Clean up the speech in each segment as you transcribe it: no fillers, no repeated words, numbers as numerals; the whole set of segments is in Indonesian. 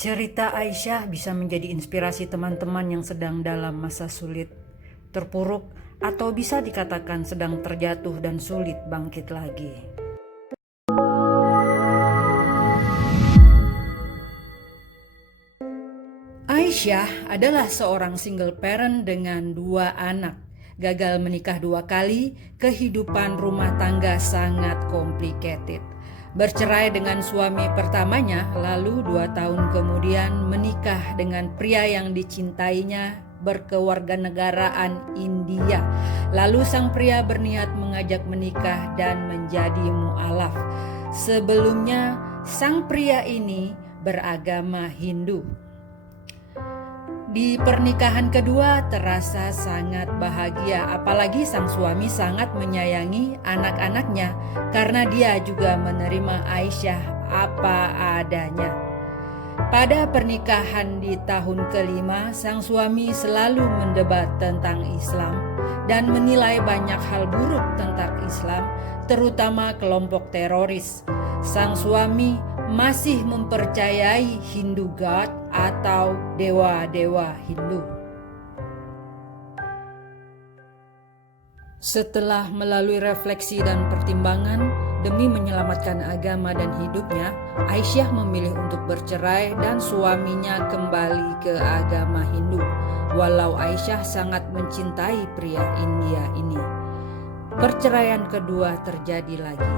Cerita Aisyah bisa menjadi inspirasi teman-teman yang sedang dalam masa sulit, terpuruk, atau bisa dikatakan sedang terjatuh dan sulit bangkit lagi. Aisyah adalah seorang single parent dengan 2 anak. Gagal menikah 2 kali, kehidupan rumah tangga sangat complicated. Bercerai dengan suami pertamanya, lalu 2 tahun kemudian menikah dengan pria yang dicintainya berkewarganegaraan India. Lalu sang pria berniat mengajak menikah dan menjadi mu'alaf. Sebelumnya sang pria ini beragama Hindu. Di pernikahan kedua terasa sangat bahagia, apalagi sang suami sangat menyayangi anak-anaknya karena dia juga menerima Aisyah apa adanya. Pada pernikahan di tahun kelima, sang suami selalu mendebat tentang Islam dan menilai banyak hal buruk tentang Islam, terutama kelompok teroris. Sang suami masih mempercayai Hindu God atau dewa-dewa Hindu. Setelah melalui refleksi dan pertimbangan demi menyelamatkan agama dan hidupnya, Aisyah memilih untuk bercerai dan suaminya kembali ke agama Hindu. Walau Aisyah sangat mencintai pria India ini, perceraian kedua terjadi lagi.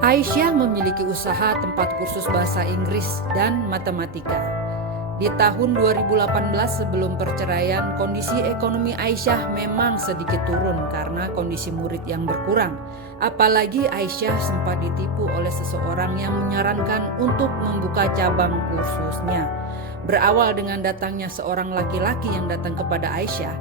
Aisyah memiliki usaha tempat kursus bahasa Inggris dan matematika. Di tahun 2018 sebelum perceraian, kondisi ekonomi Aisyah memang sedikit turun karena kondisi murid yang berkurang. Apalagi Aisyah sempat ditipu oleh seseorang yang menyarankan untuk membuka cabang kursusnya. Berawal dengan datangnya seorang laki-laki yang datang kepada Aisyah,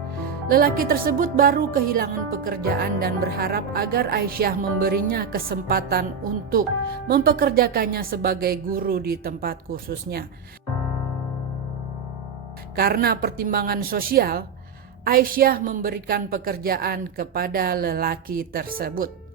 lelaki tersebut baru kehilangan pekerjaan dan berharap agar Aisyah memberinya kesempatan untuk mempekerjakannya sebagai guru di tempat kursusnya. Karena pertimbangan sosial, Aisyah memberikan pekerjaan kepada lelaki tersebut.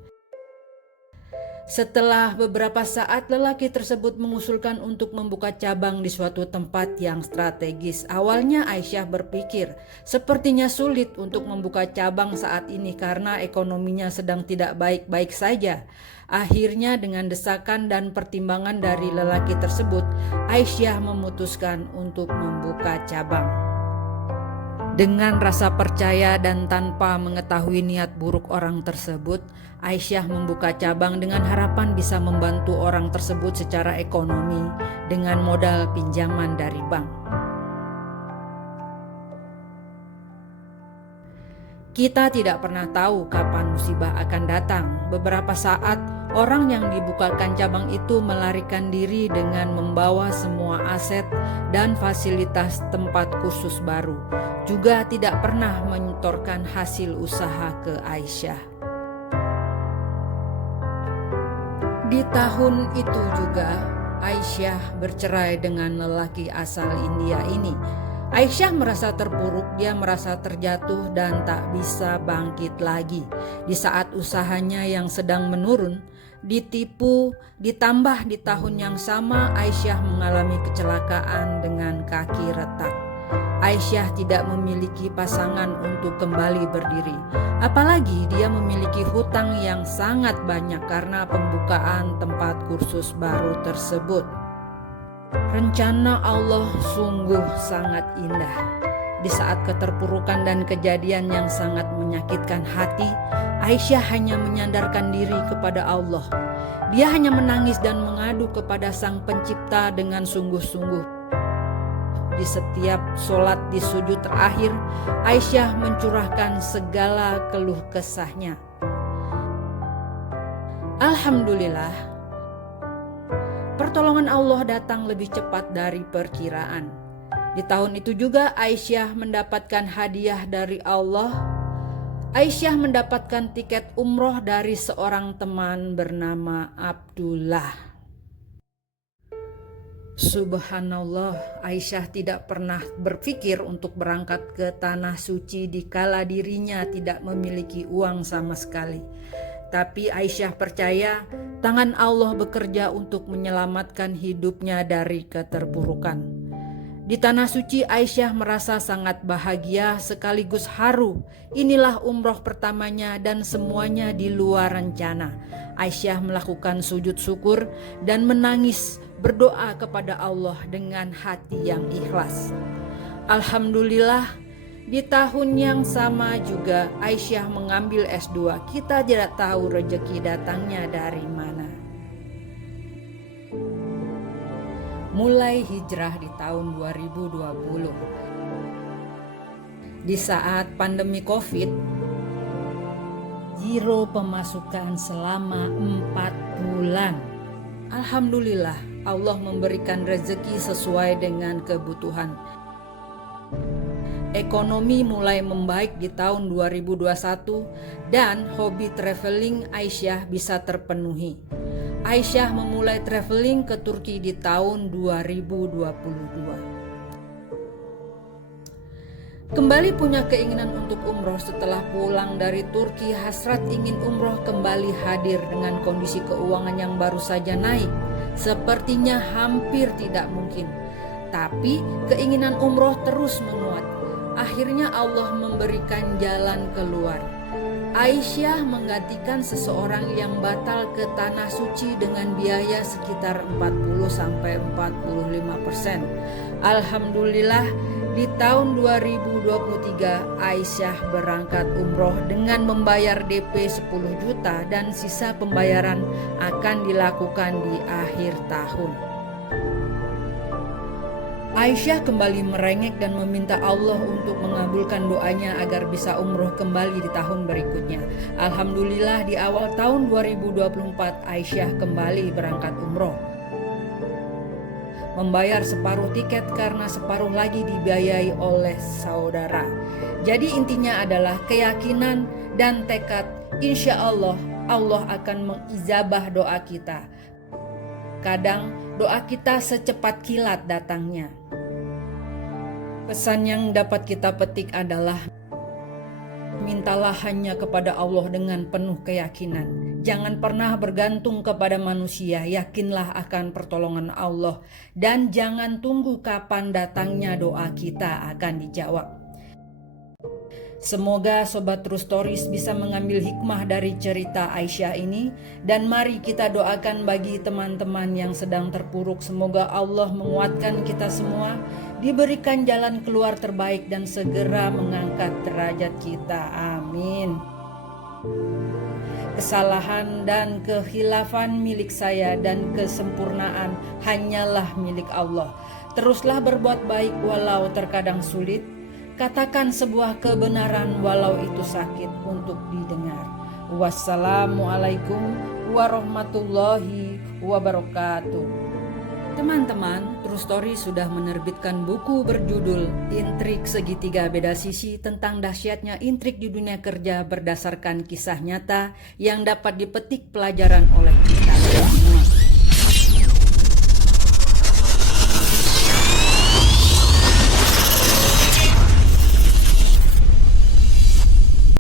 Setelah beberapa saat, lelaki tersebut mengusulkan untuk membuka cabang di suatu tempat yang strategis. Awalnya Aisyah berpikir, sepertinya sulit untuk membuka cabang saat ini karena ekonominya sedang tidak baik-baik saja. Akhirnya dengan desakan dan pertimbangan dari lelaki tersebut, Aisyah memutuskan untuk membuka cabang. Dengan rasa percaya dan tanpa mengetahui niat buruk orang tersebut, Aisyah membuka cabang dengan harapan bisa membantu orang tersebut secara ekonomi dengan modal pinjaman dari bank. Kita tidak pernah tahu kapan musibah akan datang. Beberapa saat, orang yang dibukakan cabang itu melarikan diri dengan membawa semua aset dan fasilitas tempat kursus baru. Juga tidak pernah menyetorkan hasil usaha ke Aisyah. Di tahun itu juga, Aisyah bercerai dengan lelaki asal India ini. Aisyah merasa terpuruk, dia merasa terjatuh dan tak bisa bangkit lagi. Di saat usahanya yang sedang menurun, ditipu, ditambah di tahun yang sama Aisyah mengalami kecelakaan dengan kaki retak. Aisyah tidak memiliki pasangan untuk kembali berdiri. Apalagi dia memiliki hutang yang sangat banyak karena pembukaan tempat kursus baru tersebut. Rencana Allah sungguh sangat indah. Di saat keterpurukan dan kejadian yang sangat menyakitkan hati, Aisyah hanya menyandarkan diri kepada Allah. Dia hanya menangis dan mengadu kepada Sang Pencipta dengan sungguh-sungguh. Di setiap sholat di sujud terakhir, Aisyah mencurahkan segala keluh kesahnya. Alhamdulillah, pertolongan Allah datang lebih cepat dari perkiraan. Di tahun itu juga Aisyah mendapatkan hadiah dari Allah. Aisyah mendapatkan tiket umroh dari seorang teman bernama Abdullah. Subhanallah, Aisyah tidak pernah berpikir untuk berangkat ke tanah suci dikala dirinya tidak memiliki uang sama sekali. Tapi Aisyah percaya Tangan Allah bekerja untuk menyelamatkan hidupnya dari keterpurukan. Di tanah suci, Aisyah merasa sangat bahagia sekaligus haru. Inilah umroh pertamanya dan semuanya di luar rencana. Aisyah melakukan sujud syukur dan menangis, berdoa kepada Allah dengan hati yang ikhlas. Alhamdulillah, di tahun yang sama juga Aisyah mengambil S2. Kita tidak tahu rezeki datangnya dari mana. Mulai hijrah di tahun 2020. Di saat pandemi Covid, zero pemasukan selama 4 bulan. Alhamdulillah, Allah memberikan rezeki sesuai dengan kebutuhan. Ekonomi mulai membaik di tahun 2021 dan hobi traveling Aisyah bisa terpenuhi. Aisyah memulai traveling ke Turki di tahun 2022. Kembali punya keinginan untuk umroh setelah pulang dari Turki, hasrat ingin umroh kembali hadir dengan kondisi keuangan yang baru saja naik. Sepertinya hampir tidak mungkin. Tapi keinginan umroh terus menguat. Akhirnya Allah memberikan jalan keluar. Aisyah menggantikan seseorang yang batal ke tanah suci dengan biaya sekitar 40-45%. Alhamdulillah, di tahun 2023 Aisyah berangkat umroh dengan membayar DP 10 juta dan sisa pembayaran akan dilakukan di akhir tahun. Aisyah kembali merengek dan meminta Allah untuk mengabulkan doanya agar bisa umroh kembali di tahun berikutnya. Alhamdulillah, di awal tahun 2024 Aisyah kembali berangkat umroh. Membayar separuh tiket karena separuh lagi dibiayai oleh saudara. Jadi intinya adalah keyakinan dan tekad. Insya Allah, Allah akan mengijabah doa kita. Kadang doa kita secepat kilat datangnya. Pesan yang dapat kita petik adalah mintalah hanya kepada Allah dengan penuh keyakinan. Jangan pernah bergantung kepada manusia, yakinlah akan pertolongan Allah. Dan jangan tunggu kapan datangnya doa kita akan dijawab. Semoga Sobat True Stories bisa mengambil hikmah dari cerita Aisyah ini. Dan mari kita doakan bagi teman-teman yang sedang terpuruk. Semoga Allah menguatkan kita semua, diberikan jalan keluar terbaik dan segera mengangkat derajat kita. Amin. Kesalahan dan kehilafan milik saya dan kesempurnaan hanyalah milik Allah. Teruslah berbuat baik walau terkadang sulit. Katakan sebuah kebenaran walau itu sakit untuk didengar. Wassalamualaikum warahmatullahi wabarakatuh. Teman-teman, True Story sudah menerbitkan buku berjudul Intrik Segitiga Beda Sisi tentang dahsyatnya intrik di dunia kerja berdasarkan kisah nyata yang dapat dipetik pelajaran oleh kita semua.